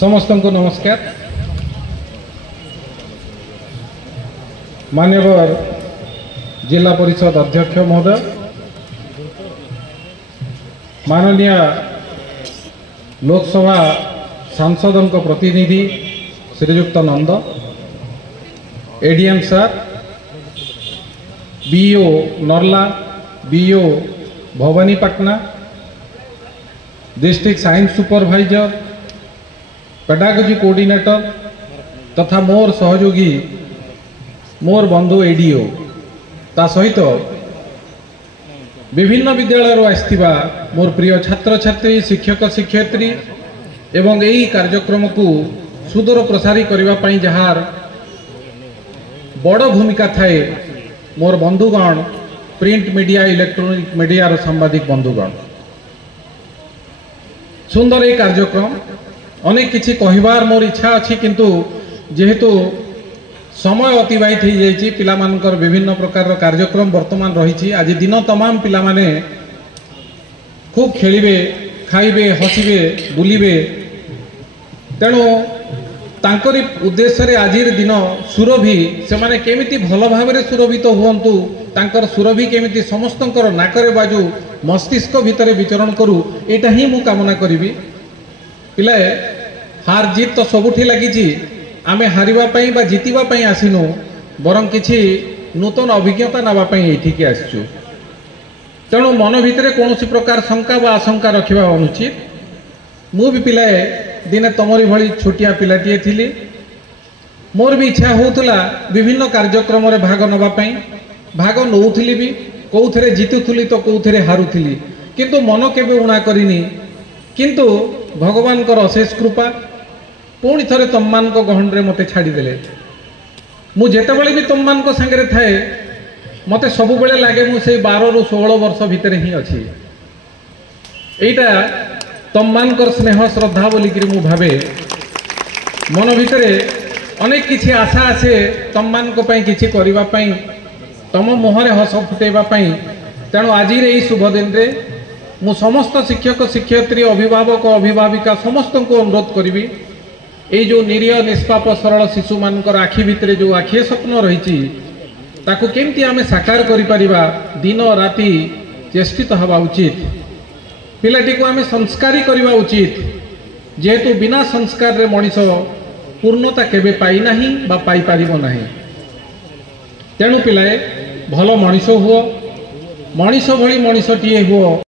समस्त को नमस्कार। मान्यवर जिला परिषद अध्यक्ष महोदय, माननीय लोकसभा सांसदों को प्रतिनिधि श्रीयुक्त नंद, ADM sir, BO नर्ला, BO Bhawanipatna, district science supervisor, pedagogy coordinator तथा मोर सहयोगी मोर बंधु एडीओ ता सहित विभिन्न विद्यालय आसथिबा मोर प्रिय छात्र छात्री, शिक्षक शिक्षयित्री एवं यही कार्यक्रम को सुदूर प्रसारी करने पाई जहार बड़ भूमिका थाए मोर बंधुगण, प्रिंट मीडिया, इलेक्ट्रॉनिक मीडिया सांबादिक बंधुगण, सुंदर ये कार्यक्रम अनेक किछि कहिबार मोर इच्छा अच्छी, किंतु जेहेतु समय अतिबाहित हो जाइछि, पिलामानकर विभिन्न प्रकार कार्यक्रम वर्तमान रही। आज दिन तमाम पिला माने खूब खेलिबे, खाइबे, हसिबे, बुलिबे, तेणु तांकरी उद्देश्य रे आजिर दिन सुरभि से माने केमिति भल भाव सुरभित हुअंतु, तांकर सुरभि केमिति समस्तंकर नाकरे बाजू मस्तिष्क भितर विचरण करू, एटा ही मु कामना करिबी। पिलाए हार जीत तो सबुठी लगी, आमे हारिबा पई बा जीतिबा पई आसिनु, बरं किछि नूतन अभिज्ञता नाबापी एठिकी आसचु। तेणु मन भितर कौन प्रकार शंका बा आशंका रखा अनुचित। मु भी पिलाए दिने तमरी भली छोटिया पिलाटीए थिली, मोर भी इच्छा होउतला विभिन्न कार्यक्रम रे भाग नबा पई, भाग नउथिली भी, कोउथरे जीतुथुली तो कोउथरे हारुथिली, किंतु मन केबे उणा करिनी। किंतु भगवान कर अशेष कृपा पुणी थरे तममान को गहन रे मते छाड़ी देले। मु जेतेबेले भी तममान को संगे थाए मते सबु बेले लागे मु से 12 रु 16 वर्ष भितर ही अछि। एटा तममान कर स्नेह श्रद्धा बोलिक मु भावे। मन भितर अनेक किछि आशा आसे तममान को पई किछि करिबा पई, तम मुहरे हस फुटेबा पई। तेणु आज यही शुभ दिन रे मु समस्त शिक्षक शिक्षयित्री, अभिभावक अभिभाविका समस्त को अनुरोध करी, ये जो निरीह निष्पाप सरल शिशु मानकर आखि भितर जो आखिए स्वप्न रही ताकू केमती आमे साकार करि परिबा, दिन राति चेष्टित हवा उचित। पिलाटी को आमे संस्कारी करवा उचित, जेहेतु बिना संस्कार रे मनीष पूर्णता केबे पाई नाही बा पाई पारिबो नाही। तेणु पिलाए भल मनीष हुओ, मनीष भली मनीषटीए हुओ।